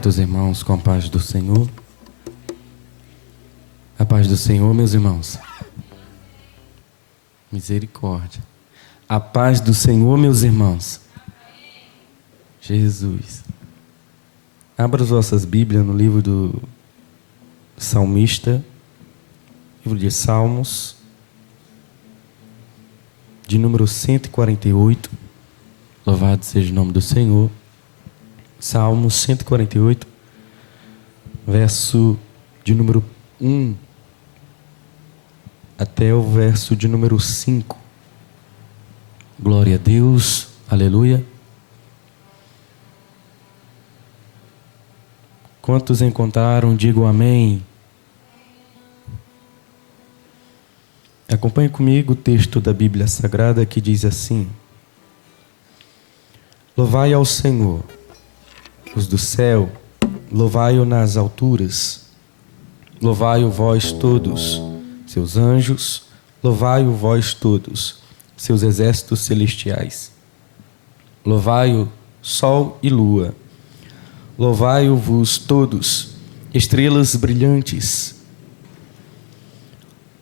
Quantos irmãos com a paz do Senhor? A paz do Senhor, meus irmãos. Misericórdia. A paz do Senhor, meus irmãos. Jesus. Abra as vossas Bíblias no livro do Salmista, livro de Salmos, de número 148. Louvado seja o nome do Senhor. Salmos 148, verso de número 1 até o verso de número 5. Glória a Deus, aleluia. Quantos encontraram, digam amém. Acompanhe comigo o texto da Bíblia Sagrada que diz assim: Louvai ao Senhor, os do céu, louvai-o nas alturas, louvai-o vós todos, seus anjos, louvai-o vós todos, seus exércitos celestiais. Louvai-o sol e lua, louvai-o vos todos, estrelas brilhantes.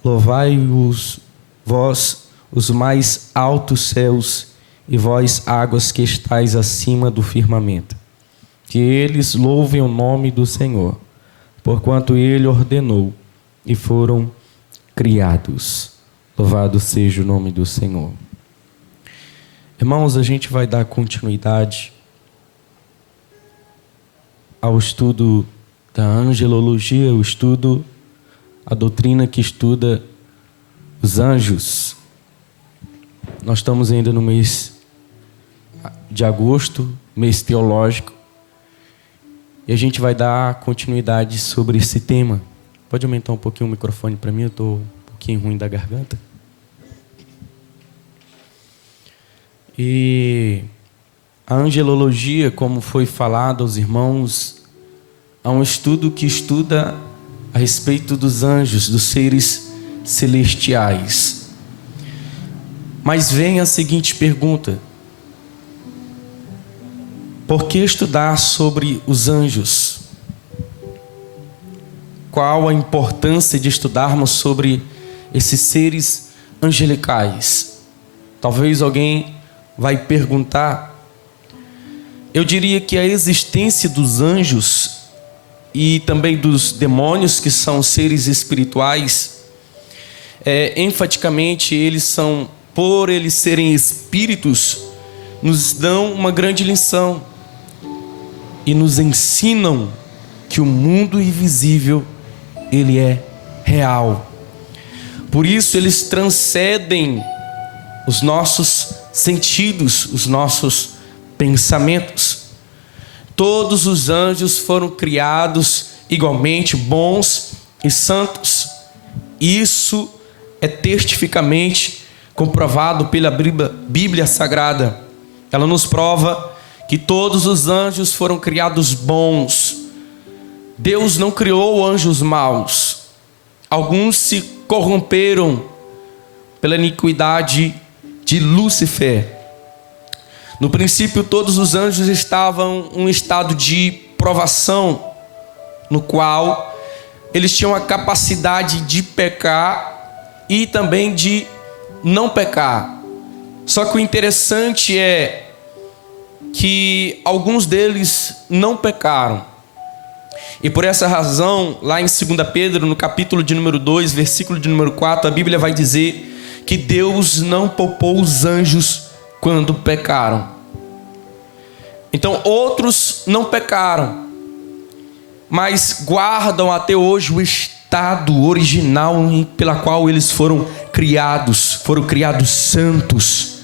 Louvai-os vós, os mais altos céus, e vós, águas que estais acima do firmamento. Que eles louvem o nome do Senhor, porquanto Ele ordenou e foram criados. Louvado seja o nome do Senhor. Irmãos, a gente vai dar continuidade ao estudo da angelologia, o estudo, a doutrina que estuda os anjos. Nós estamos ainda no mês de agosto, mês teológico, e a gente vai dar continuidade sobre esse tema. Pode aumentar um pouquinho o microfone para mim? Eu estou um pouquinho ruim da garganta. E a angelologia, como foi falado aos irmãos, é um estudo que estuda a respeito dos anjos, dos seres celestiais. Mas vem a seguinte pergunta: por que estudar sobre os anjos? Qual a importância de estudarmos sobre esses seres angelicais? Talvez alguém vai perguntar. Eu diria que a existência dos anjos e também dos demônios, que são seres espirituais, enfaticamente por eles serem espíritos, nos dão uma grande lição e nos ensinam que o mundo invisível, ele é real. Por isso eles transcendem os nossos sentidos, os nossos pensamentos. Todos os anjos foram criados igualmente bons e santos. Isso é testificamente comprovado pela Bíblia Sagrada. Ela nos prova que todos os anjos foram criados bons. Deus não criou anjos maus. Alguns se corromperam pela iniquidade de Lúcifer. No princípio, todos os anjos estavam em um estado de provação, no qual eles tinham a capacidade de pecar e também de não pecar. Só que o interessante é que alguns deles não pecaram. E por essa razão, lá em 2 Pedro, no capítulo de número 2, versículo de número 4, a Bíblia vai dizer que Deus não poupou os anjos quando pecaram. Então outros não pecaram, mas guardam até hoje o estado original pela qual eles foram criados santos.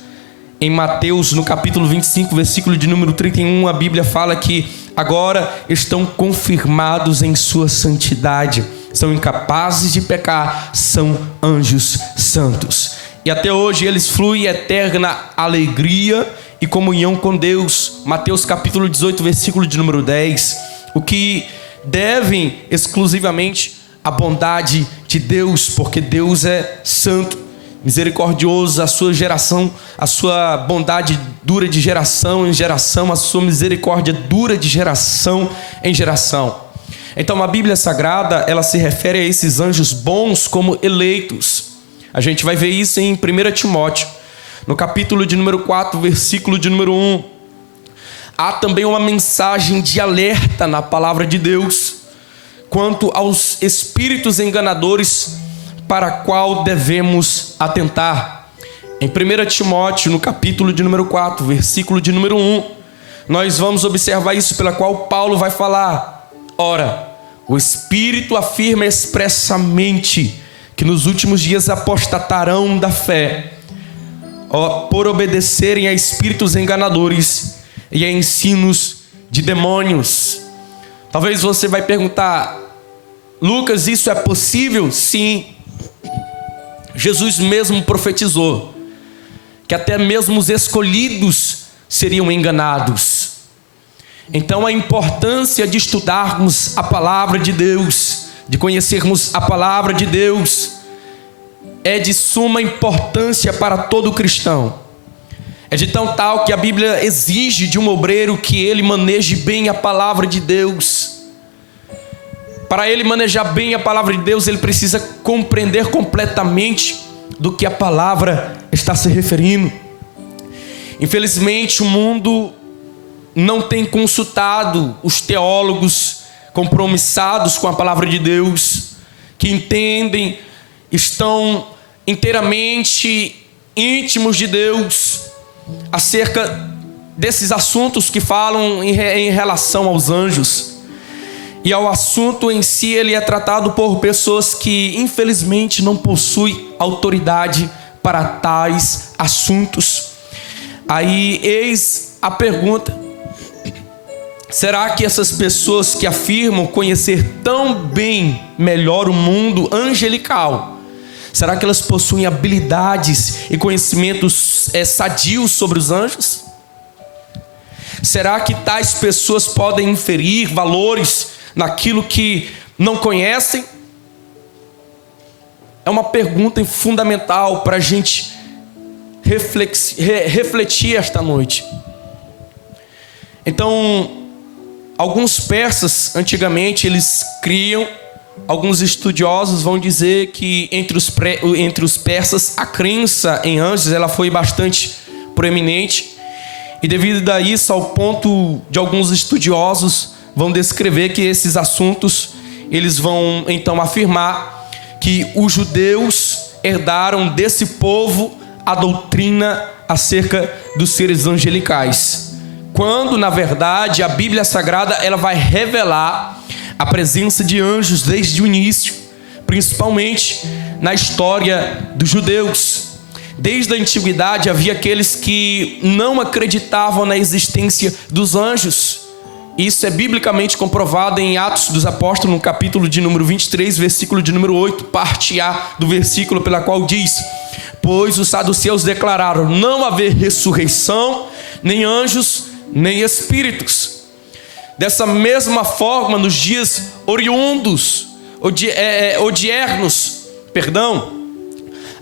Em Mateus, no capítulo 25, versículo de número 31, a Bíblia fala que agora estão confirmados em sua santidade, são incapazes de pecar, são anjos santos. E até hoje eles fluem eterna alegria e comunhão com Deus. Mateus capítulo 18, versículo de número 10. O que devem exclusivamente à bondade de Deus, porque Deus é santo misericordioso, a sua geração, a sua bondade dura de geração em geração, a sua misericórdia dura de geração em geração. Então a Bíblia Sagrada, ela se refere a esses anjos bons como eleitos. A gente vai ver isso em 1 Timóteo, no capítulo de número 4, versículo de número 1. Há também uma mensagem de alerta na palavra de Deus quanto aos espíritos enganadores para qual devemos atentar. Em 1 Timóteo, no capítulo de número 4, versículo de número 1, nós vamos observar isso pela qual Paulo vai falar. Ora, o Espírito afirma expressamente que nos últimos dias apostatarão da fé, por obedecerem a espíritos enganadores e a ensinos de demônios. Talvez você vai perguntar: Lucas, isso é possível? Sim. Jesus mesmo profetizou que até mesmo os escolhidos seriam enganados. Então a importância de estudarmos a palavra de Deus, de conhecermos a palavra de Deus, é de suma importância para todo cristão. É de tão tal que a Bíblia exige de um obreiro que ele maneje bem a palavra de Deus. Para ele manejar bem a palavra de Deus, ele precisa compreender completamente do que a palavra está se referindo. Infelizmente, o mundo não tem consultado os teólogos compromissados com a palavra de Deus, que entendem, estão inteiramente íntimos de Deus, acerca desses assuntos que falam em relação aos anjos. E ao assunto em si, ele é tratado por pessoas que infelizmente não possuem autoridade para tais assuntos. Aí eis a pergunta: será que essas pessoas que afirmam conhecer tão bem melhor o mundo angelical, será que elas possuem habilidades e conhecimentos sadios sobre os anjos? Será que tais pessoas podem inferir valores naquilo que não conhecem? É uma pergunta fundamental para a gente refletir esta noite. Então, alguns persas, antigamente, eles criam, alguns estudiosos vão dizer que entre os persas, a crença em anjos ela foi bastante proeminente. E devido a isso, ao ponto de alguns estudiosos vão descrever que esses assuntos, eles vão então afirmar que os judeus herdaram desse povo a doutrina acerca dos seres angelicais, quando na verdade a Bíblia Sagrada ela vai revelar a presença de anjos desde o início, principalmente na história dos judeus. Desde a antiguidade havia aqueles que não acreditavam na existência dos anjos. Isso é biblicamente comprovado em Atos dos Apóstolos, no capítulo de número 23, versículo de número 8, parte A do versículo, pela qual diz: pois os saduceus declararam não haver ressurreição, nem anjos, nem espíritos. Dessa mesma forma, nos dias odiernos,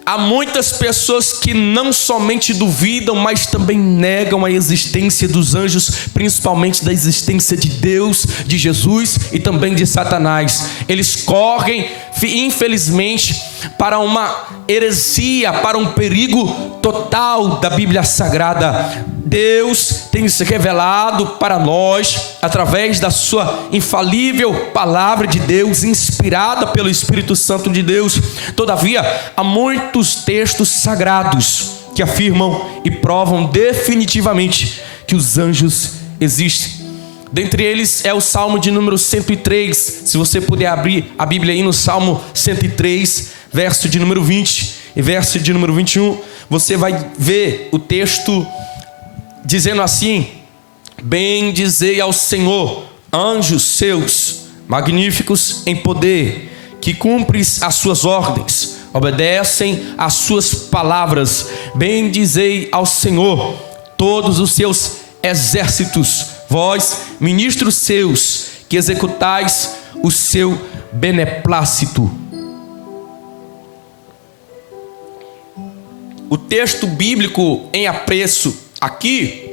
há muitas pessoas que não somente duvidam, mas também negam a existência dos anjos, principalmente da existência de Deus, de Jesus e também de Satanás. Eles correm, infelizmente, para uma heresia, para um perigo total da Bíblia Sagrada. Deus tem se revelado para nós através da sua infalível palavra de Deus, inspirada pelo Espírito Santo de Deus. Todavia, há muitos textos sagrados que afirmam e provam definitivamente que os anjos existem. Dentre eles é o Salmo de número 103. Se você puder abrir a Bíblia aí no Salmo 103, verso de número 20 e verso de número 21, você vai ver o texto dizendo assim: bendizei ao Senhor, anjos seus, magníficos em poder, que cumpres as suas ordens, obedecem às suas palavras. Bendizei ao Senhor, todos os seus exércitos, vós, ministros seus, que executais o seu beneplácito. o texto bíblico em apreço aqui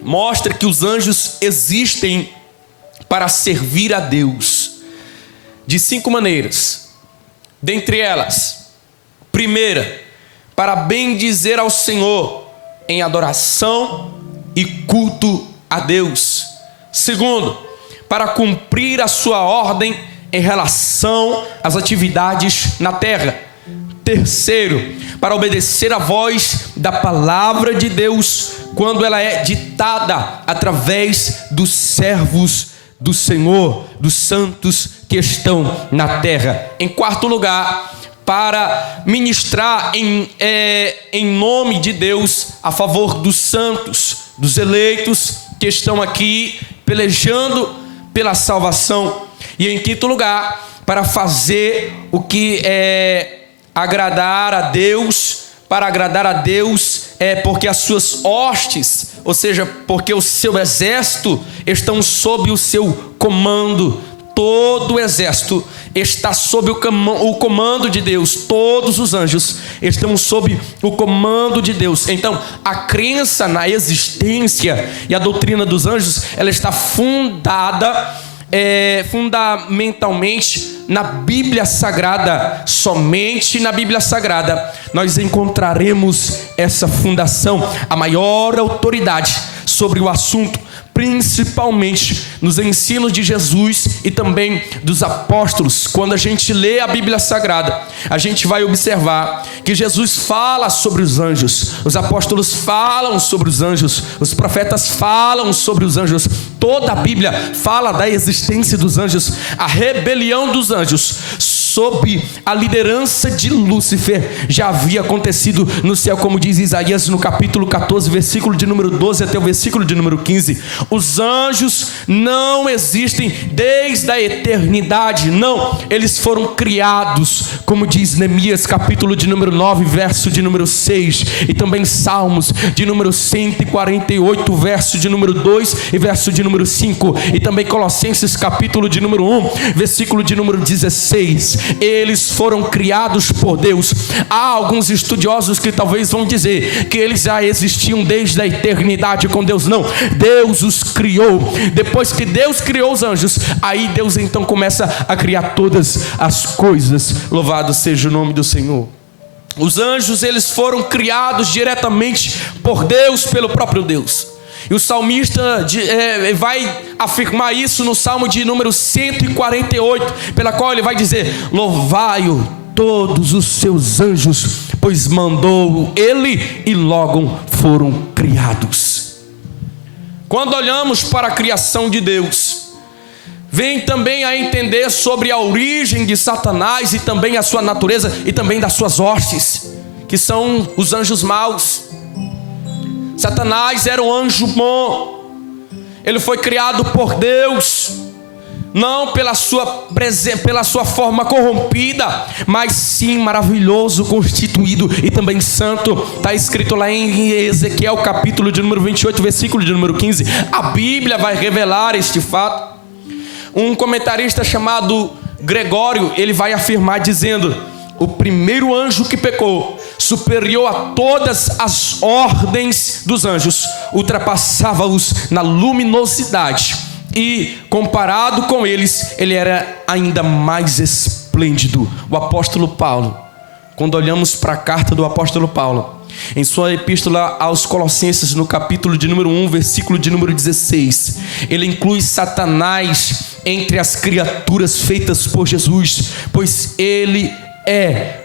mostra que os anjos existem para servir a Deus de 5 maneiras. Dentre elas, primeira, para bendizer ao Senhor em adoração e culto a Deus. Segundo, para cumprir a sua ordem em relação às atividades na terra. Terceiro, para obedecer a voz da palavra de Deus quando ela é ditada através dos servos do Senhor, dos santos que estão na terra. Em quarto lugar, para ministrar em nome de Deus a favor dos santos, dos eleitos que estão aqui pelejando pela salvação. E em quinto lugar, para fazer o que agradar a Deus, para agradar a Deus porque as suas hostes, ou seja, porque o seu exército estão sob o seu comando. Todo o exército está sob o comando de Deus. Todos os anjos estão sob o comando de Deus. Então, a crença na existência e a doutrina dos anjos, ela está fundada fundamentalmente na Bíblia Sagrada. Somente na Bíblia Sagrada nós encontraremos essa fundação, a maior autoridade sobre o assunto, principalmente nos ensinos de Jesus e também dos apóstolos. Quando a gente lê a Bíblia Sagrada, a gente vai observar que Jesus fala sobre os anjos, os apóstolos falam sobre os anjos, os profetas falam sobre os anjos. Toda a Bíblia fala da existência dos anjos. A rebelião dos anjos sob a liderança de Lúcifer já havia acontecido no céu, como diz Isaías no capítulo 14, versículo de número 12 até o versículo de número 15. Os anjos não existem desde a eternidade, não, eles foram criados, como diz Neemias capítulo de número 9, verso de número 6, e também Salmos de número 148, verso de número 2 e verso de número 5, e também Colossenses capítulo de número 1, versículo de número 16. Eles foram criados por Deus. Há alguns estudiosos que talvez vão dizer que eles já existiam desde a eternidade com Deus. Não, Deus os criou. Depois que Deus criou os anjos, aí Deus então começa a criar todas as coisas. Louvado seja o nome do Senhor. Os anjos, eles foram criados diretamente por Deus, pelo próprio Deus. E o salmista vai afirmar isso no Salmo de número 148, pela qual ele vai dizer: louvai-o todos os seus anjos, pois mandou ele e logo foram criados. Quando olhamos para a criação de Deus, vem também a entender sobre a origem de Satanás e também a sua natureza e também das suas hostes, que são os anjos maus. Satanás era um anjo bom. Ele foi criado por Deus, não pela sua forma corrompida, mas sim maravilhoso, constituído e também santo. Está escrito lá em Ezequiel capítulo de número 28, versículo de número 15. A Bíblia vai revelar este fato. Um comentarista chamado Gregório, ele vai afirmar dizendo: o primeiro anjo que pecou, superior a todas as ordens dos anjos, ultrapassava-os na luminosidade, e comparado com eles, ele era ainda mais esplêndido. O apóstolo Paulo, quando olhamos para a carta do apóstolo Paulo, em sua epístola aos Colossenses, no capítulo de número 1, versículo de número 16, ele inclui Satanás entre as criaturas feitas por Jesus, pois ele é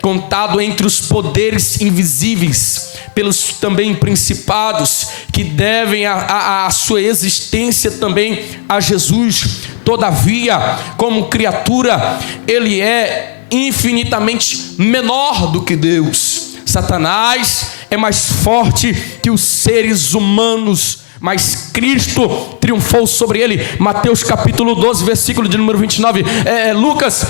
contado entre os poderes invisíveis, pelos também principados que devem a sua existência também a Jesus. Todavia, como criatura, ele é infinitamente menor do que Deus. Satanás é mais forte que os seres humanos, mas Cristo triunfou sobre ele. Mateus capítulo 12, versículo de número 29. Lucas,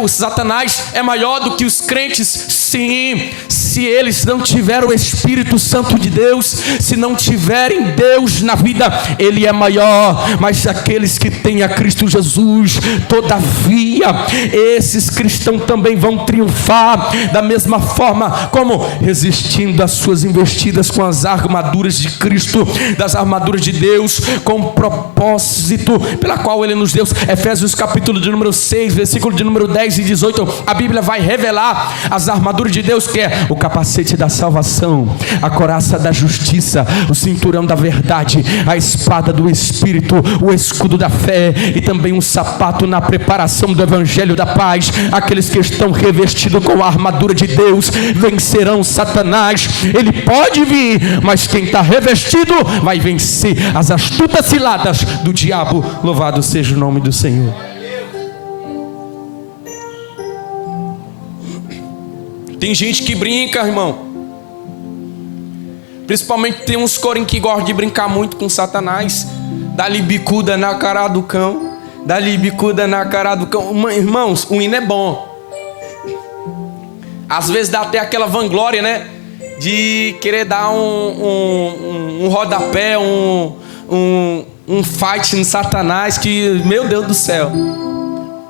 o Satanás é maior do que os crentes. Sim, se eles não tiverem o Espírito Santo de Deus, se não tiverem Deus na vida, Ele é maior. Mas aqueles que têm a Cristo Jesus, todavia, esses cristãos também vão triunfar, da mesma forma como resistindo às suas investidas com as armaduras de Cristo, das armaduras de Deus, com o propósito pela qual Ele nos deu. Efésios capítulo de número 6, versículo de número 10 e 18, a Bíblia vai revelar as armaduras de Deus, que é o capacete da salvação, a couraça da justiça, o cinturão da verdade, a espada do Espírito, o escudo da fé e também um sapato na preparação do evangelho da paz. Aqueles que estão revestidos com a armadura de Deus vencerão Satanás. Ele pode vir, mas quem está revestido vai vencer as astutas ciladas do diabo. Louvado seja o nome do Senhor. Tem gente que brinca, irmão. Principalmente tem uns corinhos que gostam de brincar muito com Satanás. Dá-lhe bicuda na cara do cão. Dá-lhe bicuda na cara do cão. Irmãos, o hino é bom. Às vezes dá até aquela vanglória, né? De querer dar um rodapé, um fight no Satanás. Que, meu Deus do céu.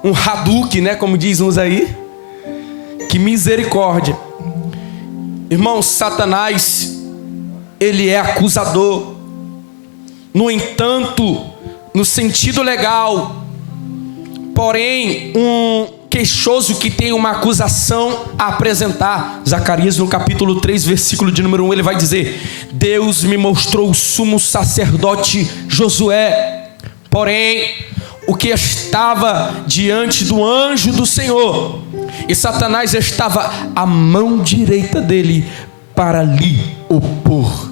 Um Hadouken, né? Como diz uns aí. Que misericórdia. Irmãos, Satanás, ele é acusador. No entanto, no sentido legal, porém, um queixoso que tem uma acusação a apresentar. Zacarias no capítulo 3, versículo de número 1, ele vai dizer: Deus me mostrou o sumo sacerdote Josué, porém, o que estava diante do anjo do Senhor, e Satanás estava à mão direita dele para lhe opor.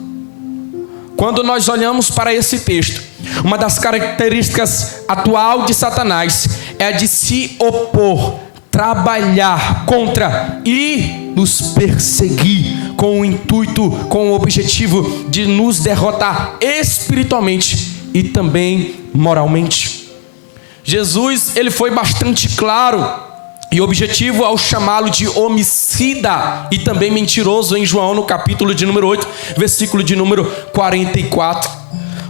Quando nós olhamos para esse texto, uma das características atual de Satanás é a de se opor, trabalhar contra e nos perseguir com o intuito, com o objetivo de nos derrotar espiritualmente e também moralmente. Jesus, ele foi bastante claro e objetivo ao chamá-lo de homicida e também mentiroso em João no capítulo de número 8, versículo de número 44.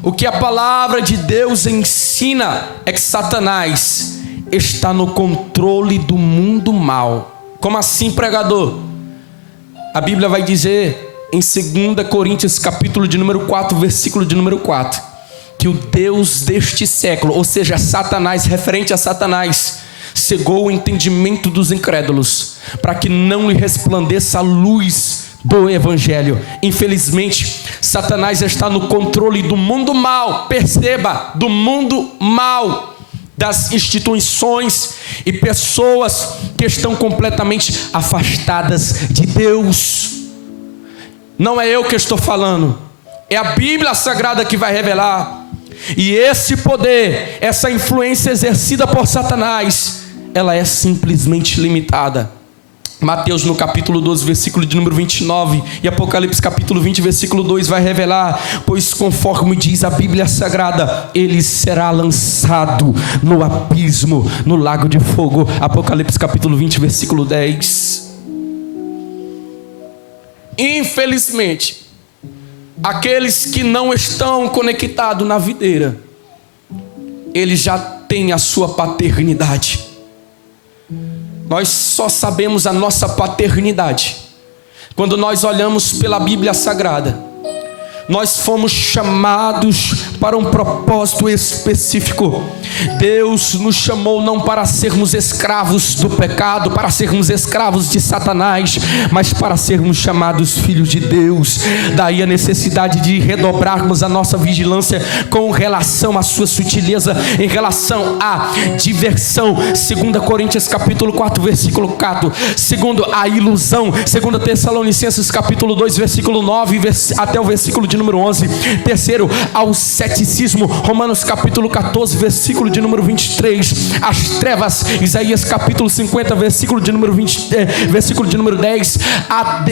O que a palavra de Deus ensina é que Satanás está no controle do mundo mal. Como assim, pregador? A Bíblia vai dizer em 2 Coríntios capítulo de número 4, versículo de número 4, que o Deus deste século, ou seja, Satanás, referente a Satanás, cegou o entendimento dos incrédulos, para que não lhe resplandeça a luz do Evangelho. Infelizmente, Satanás está no controle do mundo mal. Perceba, do mundo mal, das instituições e pessoas que estão completamente afastadas de Deus. Não é eu que estou falando, é a Bíblia Sagrada que vai revelar. E esse poder, essa influência exercida por Satanás, ela é simplesmente limitada. Mateus no capítulo 12, versículo de número 29 e Apocalipse capítulo 20, versículo 2 vai revelar: pois conforme diz a Bíblia Sagrada, ele será lançado no abismo, no lago de fogo. Apocalipse capítulo 20, versículo 10. Infelizmente, aqueles que não estão conectados na videira, eles já têm a sua paternidade. Nós só sabemos a nossa paternidade quando nós olhamos pela Bíblia Sagrada. Nós fomos chamados para um propósito específico. Deus nos chamou não para sermos escravos do pecado, para sermos escravos de Satanás, mas para sermos chamados filhos de Deus. Daí a necessidade de redobrarmos a nossa vigilância com relação à sua sutileza, em relação à diversão. 2 Coríntios capítulo 4, versículo 4. Segundo, a ilusão. 2 Tessalonicenses capítulo 2, versículo 9 até o versículo de número 11. Terceiro, ao ceticismo. Romanos capítulo 14, versículo de número 23. As trevas. Isaías capítulo 50, versículo de número 10.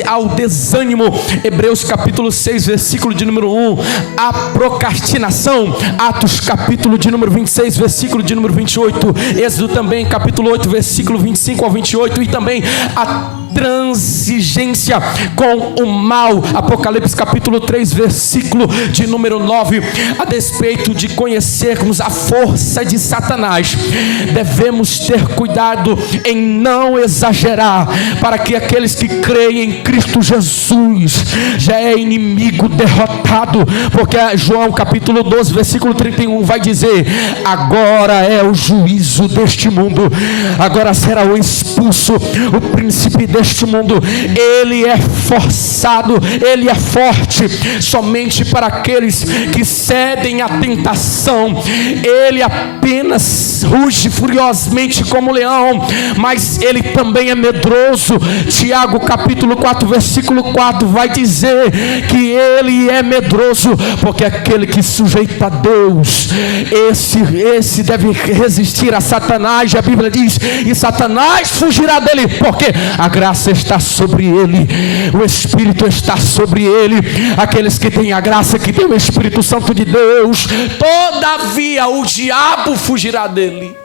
Ao desânimo. Hebreus capítulo 6, versículo de número 1. A procrastinação. Atos capítulo de número 26, versículo de número 28. Êxodo também capítulo 8, versículo 25 ao 28. E também a intransigência com o mal. Apocalipse capítulo 3, versículo de número 9. A despeito de conhecermos a força de Satanás, devemos ter cuidado em não exagerar, para que aqueles que creem em Cristo Jesus já é inimigo derrotado, porque João capítulo 12, versículo 31 vai dizer: agora é o juízo deste mundo, agora será o expulso o príncipe deste mundo. Ele é forçado, ele é forte somente para aqueles que cedem à tentação. Ele apenas ruge furiosamente como leão, mas ele também é medroso. Tiago capítulo 4, versículo 4 vai dizer que ele é medroso, porque aquele que sujeita a Deus, esse deve resistir a Satanás. A Bíblia diz: e Satanás fugirá dele, porque a graça está sobre ele, o Espírito está sobre ele. Aqueles que têm a graça, que têm o Espírito Santo de Deus, todavia o diabo fugirá dele.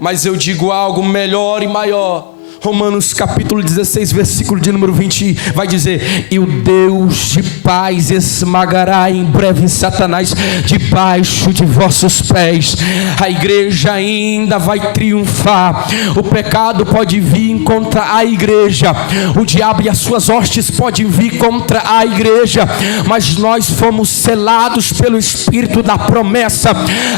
Mas eu digo algo melhor e maior. Romanos capítulo 16, versículo de número 20 vai dizer: e o Deus de paz esmagará em breve Satanás debaixo de vossos pés. A igreja ainda vai triunfar. O pecado pode vir contra a igreja, o diabo e as suas hostes podem vir contra a igreja, mas nós fomos selados pelo Espírito da promessa.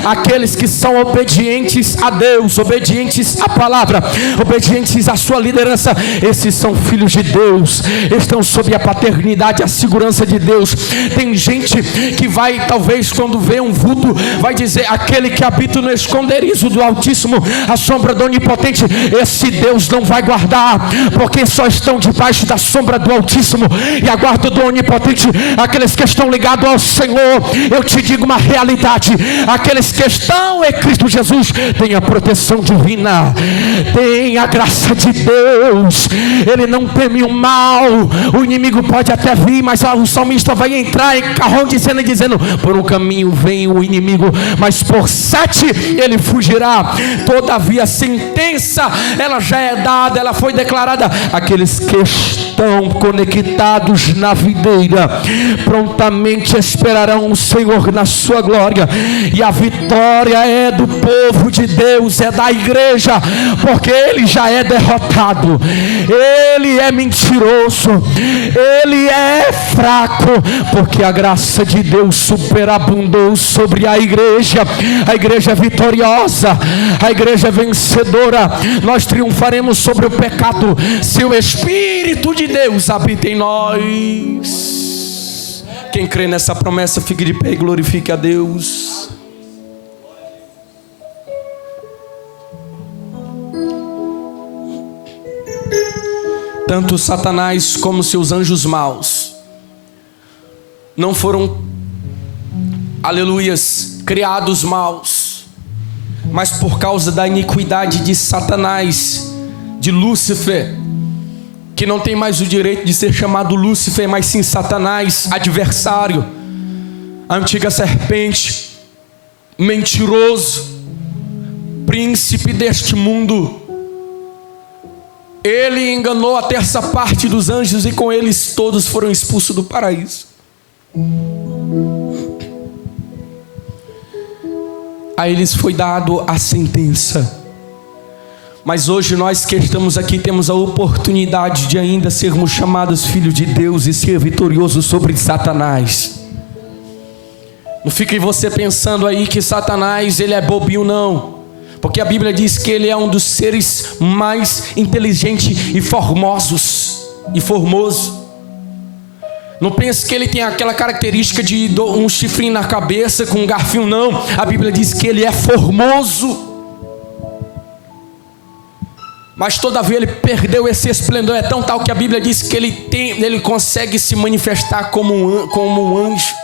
Aqueles que são obedientes a Deus, obedientes à palavra, obedientes à sua liderança, esses são filhos de Deus, estão sob a paternidade e a segurança de Deus. Tem gente que vai, talvez quando vê um vulto, vai dizer: aquele que habita no esconderijo do Altíssimo, a sombra do Onipotente, esse Deus não vai guardar, porque só estão debaixo da sombra do Altíssimo e a guarda do Onipotente aqueles que estão ligados ao Senhor. Eu te digo uma realidade: aqueles que estão em Cristo Jesus têm a proteção divina, têm a graça de Deus. Ele não teme o mal. O inimigo pode até vir, mas o salmista vai entrar em carrão de cena dizendo: por um caminho vem o inimigo, mas por 7 ele fugirá. Todavia a sentença, ela já é dada, ela foi declarada. Aqueles que estão conectados na videira prontamente esperarão o Senhor na sua glória. E a vitória é do povo de Deus, é da igreja, porque ele já é derrotado. Ele é mentiroso, ele é fraco, porque a graça de Deus superabundou sobre a igreja é vitoriosa, a igreja é vencedora. Nós triunfaremos sobre o pecado se o Espírito de Deus habita em nós. Quem crê nessa promessa, fique de pé e glorifique a Deus. Tanto Satanás como seus anjos maus não foram, aleluias, criados maus, mas por causa da iniquidade de Satanás, de Lúcifer, que não tem mais o direito de ser chamado Lúcifer, mas sim Satanás, adversário, a antiga serpente, mentiroso, príncipe deste mundo. Ele enganou a terça parte dos anjos e com eles todos foram expulsos do paraíso. A eles foi dado a sentença. Mas hoje nós que estamos aqui temos a oportunidade de ainda sermos chamados filhos de Deus e ser vitoriosos sobre Satanás. Não fique você pensando aí que Satanás ele é bobinho, não. Porque a Bíblia diz que ele é um dos seres mais inteligentes e formoso. Não pense que ele tem aquela característica de um chifrinho na cabeça com um garfinho, não. A Bíblia diz que ele é formoso. Mas todavia ele perdeu esse esplendor. É tão tal que a Bíblia diz que ele consegue se manifestar como um anjo.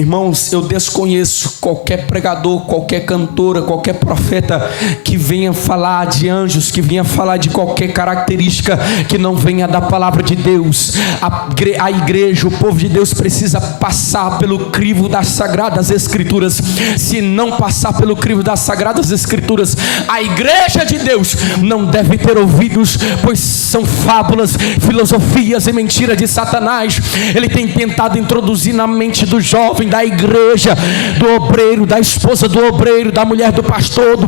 Irmãos, eu desconheço qualquer pregador, qualquer cantora, qualquer profeta que venha falar de anjos, que venha falar de qualquer característica que não venha da palavra de Deus. A igreja, o povo de Deus precisa passar pelo crivo das Sagradas Escrituras. Se não passar pelo crivo das Sagradas Escrituras, a igreja de Deus não deve ter ouvidos, pois são fábulas, filosofias e mentiras de Satanás. Ele tem tentado introduzir na mente do jovem, da igreja, do obreiro, da esposa do obreiro, da mulher do pastor,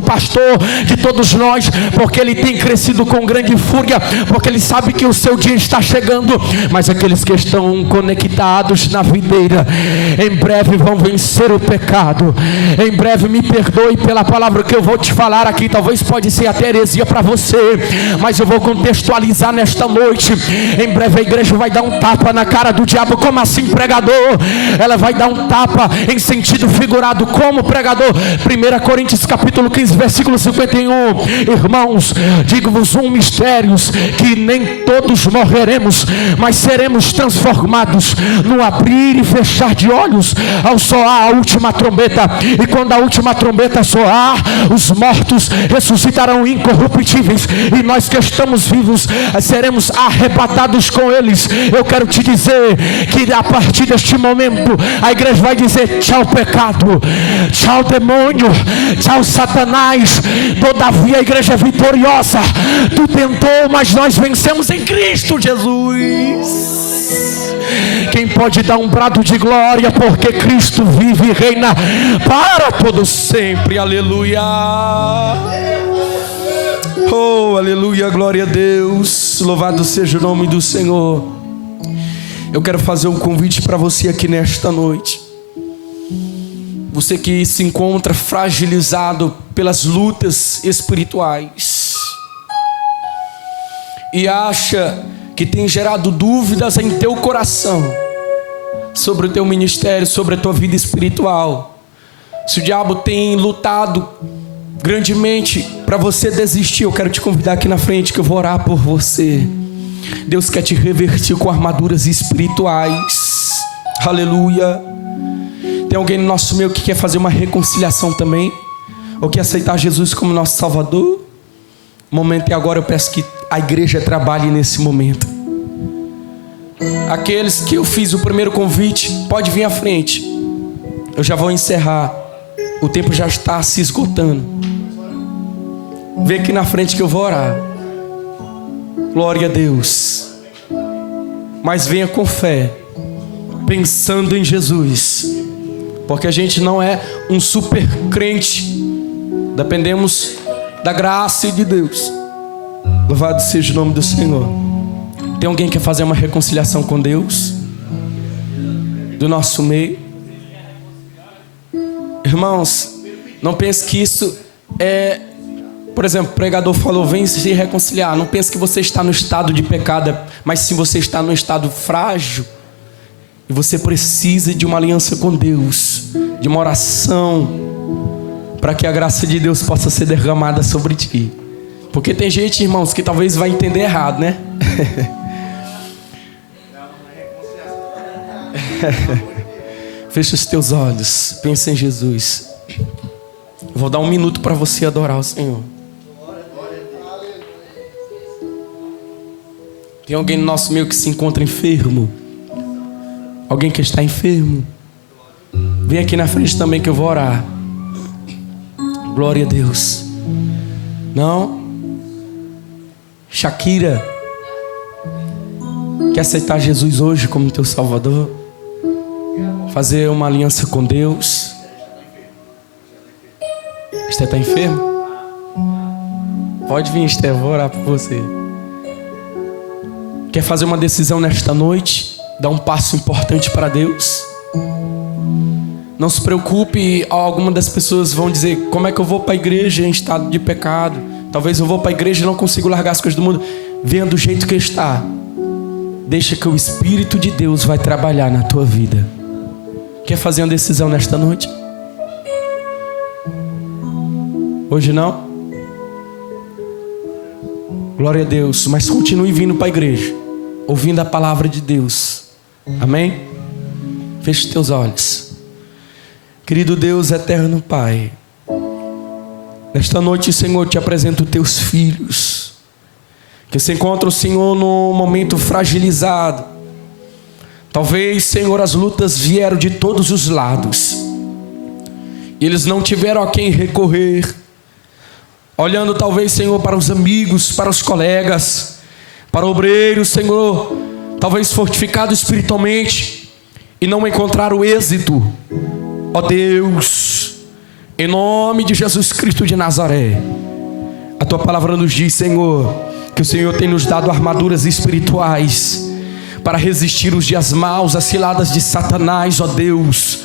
de todos nós, porque ele tem crescido com grande fúria, porque ele sabe que o seu dia está chegando. Mas aqueles que estão conectados na videira, em breve vão vencer o pecado. Em breve, me perdoe pela palavra que eu vou te falar aqui, talvez pode ser até heresia para você, mas eu vou contextualizar nesta noite. Em breve a igreja vai dar um tapa na cara do diabo. Como assim, pregador? Ela vai dar um tapa em sentido figurado. Como, pregador? 1 Coríntios capítulo 15 versículo 51. Irmãos, digo-vos um mistério, que nem todos morreremos, mas seremos transformados no abrir e fechar de olhos, ao soar a última trombeta. E quando a última trombeta soar, os mortos ressuscitarão incorruptíveis, e nós que estamos vivos seremos arrebatados com eles. Eu quero te dizer que a partir deste momento a igreja vai dizer: tchau pecado, tchau demônio, tchau Satanás. Todavia a igreja é vitoriosa. Tu tentou, mas nós vencemos em Cristo Jesus. Quem pode dar um brado de glória, porque Cristo vive e reina para todo sempre. Aleluia. Oh, aleluia, glória a Deus. Louvado seja o nome do Senhor. Eu quero fazer um convite para você aqui nesta noite. Você que se encontra fragilizado pelas lutas espirituais e acha que tem gerado dúvidas em teu coração sobre o teu ministério, sobre a tua vida espiritual. Se o diabo tem lutado grandemente para você desistir, eu quero te convidar aqui na frente que eu vou orar por você. Deus quer te revertir com armaduras espirituais. Aleluia. Tem alguém no nosso meio que quer fazer uma reconciliação também, ou quer aceitar Jesus como nosso Salvador? O momento é agora. Eu peço que a igreja trabalhe nesse momento. Aqueles que eu fiz o primeiro convite, pode vir à frente. Eu já vou encerrar. O tempo já está se esgotando. Vem aqui na frente que eu vou orar. Glória a Deus. Mas venha com fé, pensando em Jesus, porque a gente não é um super crente. Dependemos da graça de Deus. Louvado seja o nome do Senhor. Tem alguém que quer fazer uma reconciliação com Deus do nosso meio? Irmãos, não pense que isso é... Por exemplo, o pregador falou: vem se reconciliar. Não pense que você está no estado de pecado, mas sim você está no estado frágil. E você precisa de uma aliança com Deus, de uma oração, para que a graça de Deus possa ser derramada sobre ti. Porque tem gente, irmãos, que talvez vai entender errado, né? Fecha os teus olhos, pensa em Jesus. Vou dar um minuto para você adorar o Senhor. Tem alguém no nosso meio que se encontra enfermo? Alguém que está enfermo? Vem aqui na frente também que eu vou orar. Glória a Deus. Não? Shakira, quer aceitar Jesus hoje como teu Salvador? Fazer uma aliança com Deus? Você está enfermo? Pode vir, Esther, vou orar por você. Quer fazer uma decisão nesta noite? Dar um passo importante para Deus? Não se preocupe, algumas das pessoas vão dizer: como é que eu vou para a igreja em estado de pecado? Talvez eu vou para a igreja e não consigo largar as coisas do mundo. Venha do jeito que está. Deixa que o Espírito de Deus vai trabalhar na tua vida. Quer fazer uma decisão nesta noite? Hoje não? Glória a Deus. Mas continue vindo para a igreja, ouvindo a palavra de Deus. Amém? Feche teus olhos. Querido Deus, eterno Pai, nesta noite, Senhor, te apresento teus filhos, que se encontram, Senhor, num momento fragilizado. Talvez, Senhor, as lutas vieram de todos os lados, e eles não tiveram a quem recorrer, olhando talvez, Senhor, para os amigos, para os colegas, para obreiros, Senhor, talvez fortificado espiritualmente, e não encontraram êxito. Ó Deus, em nome de Jesus Cristo de Nazaré, a tua palavra nos diz, Senhor, que o Senhor tem nos dado armaduras espirituais para resistir os dias maus, as ciladas de Satanás. Ó Deus,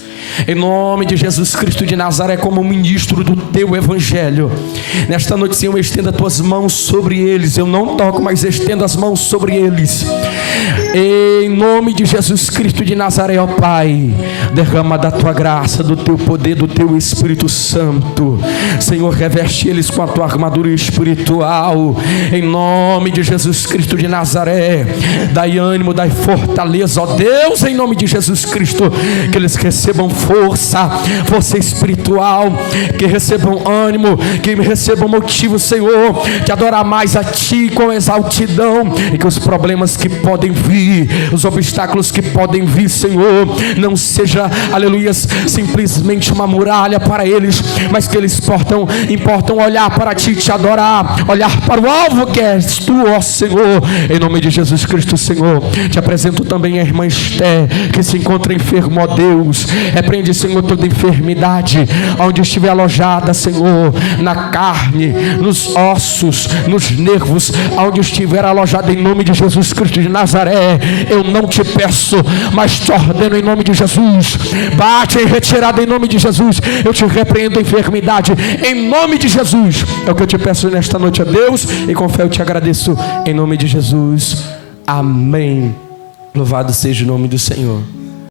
em nome de Jesus Cristo de Nazaré, como ministro do teu evangelho, nesta noite, Senhor, estenda as tuas mãos sobre eles. Eu não toco, mas estenda as mãos sobre eles, em nome de Jesus Cristo de Nazaré. Ó Pai, derrama da tua graça, do teu poder, do teu Espírito Santo. Senhor, reveste eles com a tua armadura espiritual, em nome de Jesus Cristo de Nazaré. Dai ânimo, dai fortaleza, ó Deus, em nome de Jesus Cristo, que eles recebam força espiritual, que recebam ânimo, que recebam motivo, Senhor, de adorar mais a Ti com exaltidão, e que os problemas que podem vir, os obstáculos que podem vir, Senhor, não seja, aleluia, simplesmente uma muralha para eles, mas que eles importam olhar para Ti, te adorar, olhar para o alvo que és Tu, ó Senhor, em nome de Jesus Cristo. Senhor, te apresento também a irmã Esté, que se encontra enferma, ó Deus. Repreende, Senhor, toda enfermidade, onde estiver alojada, Senhor, na carne, nos ossos, nos nervos, onde estiver alojada, em nome de Jesus Cristo de Nazaré. Eu não te peço, mas te ordeno em nome de Jesus. Bate em retirada em nome de Jesus. Eu te repreendo a enfermidade em nome de Jesus. É o que eu te peço nesta noite, a Deus, e com fé eu te agradeço em nome de Jesus. Amém. Louvado seja o nome do Senhor.